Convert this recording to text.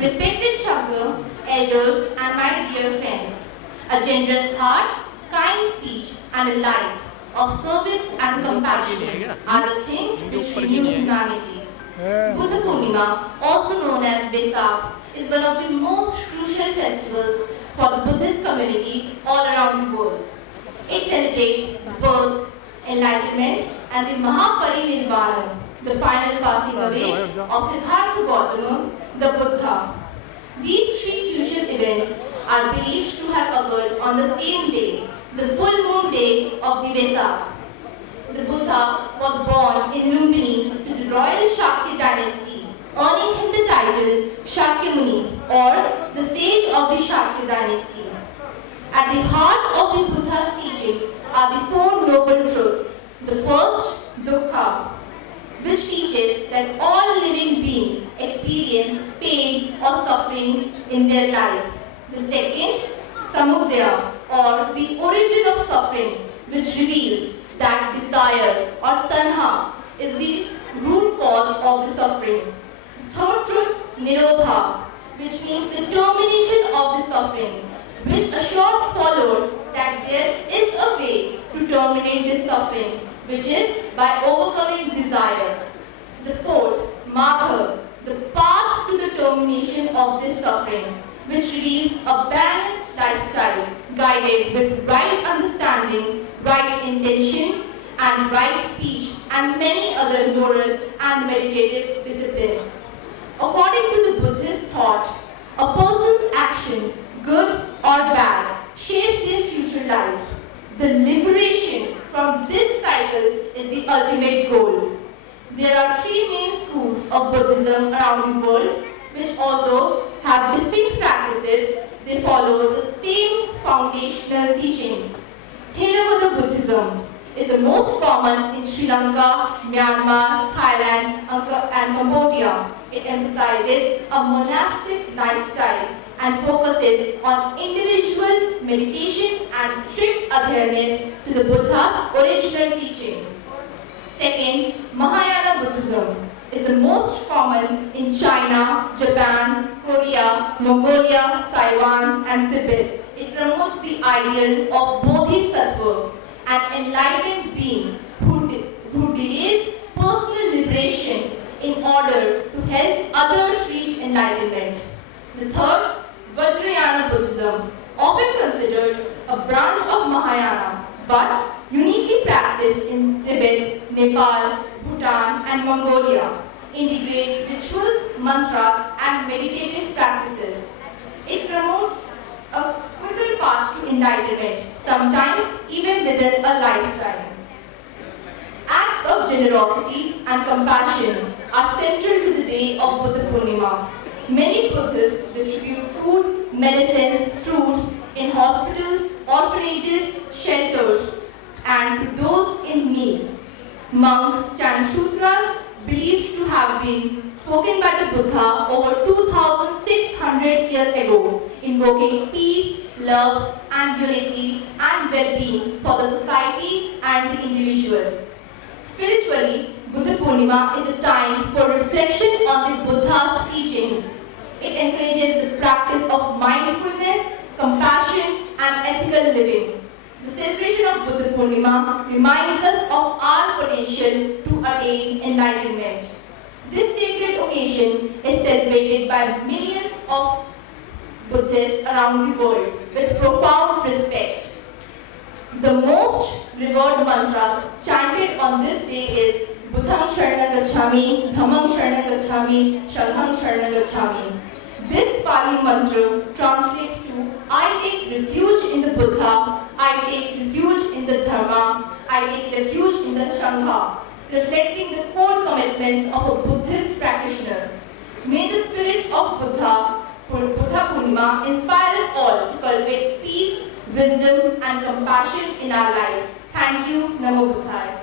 Respected Shagya, elders, and my dear friends, a generous heart, kind speech, and a life of service and compassion are the things which renew humanity. Buddha Purnima, also known as Vesak, is one of the most crucial festivals for the Buddhist community all around the world. It celebrates the birth, enlightenment, and the Mahaparinirvana, the final passing away of Siddhartha Gautama, the Buddha. These three crucial events are believed to have occurred on the same day, the full moon day of the Vesak. The Buddha was born in Lumbini to the royal Shakya dynasty, earning him the title Shakyamuni or the sage of the Shakya dynasty. At the heart of the Buddha's teachings are the four noble truths. The first, dukkha, which teaches that all living beings experience pain or suffering in their lives. The second, samudaya, or the origin of suffering, which reveals that desire or tanha is the root cause of the suffering. The third truth, nirodha, which means the termination of the suffering, which assures followers that there is a way to terminate this suffering, which is by overcoming desire. The fourth, madha, the path to the termination of this suffering, which reveals a balanced lifestyle guided with right understanding, right intention, and right speech, and many other moral and meditative disciplines. According to the Buddhist thought, a person's action, good or bad, shapes their future lives. The liberation from this cycle is the ultimate goal. There are three main schools of Buddhism around the world, which although have distinct practices, they follow the same foundational teachings. Theravada Buddhism is the most common in Sri Lanka, Myanmar, Thailand, and Cambodia. It emphasizes a monastic lifestyle and focuses on individual meditation and strict adherence to the Buddha's original teaching. Second, Mahayana Buddhism is the most common in China, Japan, Korea, Mongolia, Taiwan, and Tibet. It promotes the ideal of Bodhisattva, an enlightened being who delays personal liberation in order to help others reach enlightenment. The third, Vajrayana Buddhism, often considered a branch of Mahayana, but uniquely practiced in Tibet, Nepal, Bhutan, and Mongolia, integrates rituals, mantras, and meditative practices. It promotes a quicker path to enlightenment, sometimes even within a lifetime. Acts of generosity and compassion are central to the day of Buddha Purnima. Many Buddhists distribute food, medicines, fruits in hospitals, orphanages, shelters, and to those in need. Monks chant sutras believed to have been spoken by the Buddha over 2600 years ago, invoking peace, love, and unity and well-being for the society and the individual. Spiritually, Buddha Purnima is a time for reflection on the Buddha's teachings. It encourages the practice of mindfulness, compassion, and ethical living. The celebration of Buddha Purnima reminds us of our potential to attain enlightenment. This sacred occasion is celebrated by millions of Buddhists around the world with profound respect. The most revered mantras chanted on this day is Buddhang Sharanam Gacchami, Dhammam Sharanam Gacchami, Sangham Sharanam Gacchami. This Pali mantra translates to I take refuge in the Buddha, I take refuge in the Dharma, I take refuge in the Sangha, reflecting the core commitments of a Buddhist practitioner. May the spirit of Buddha Purnima inspire us all to cultivate peace, wisdom, and compassion in our lives. Thank you. Namo Buddhaya.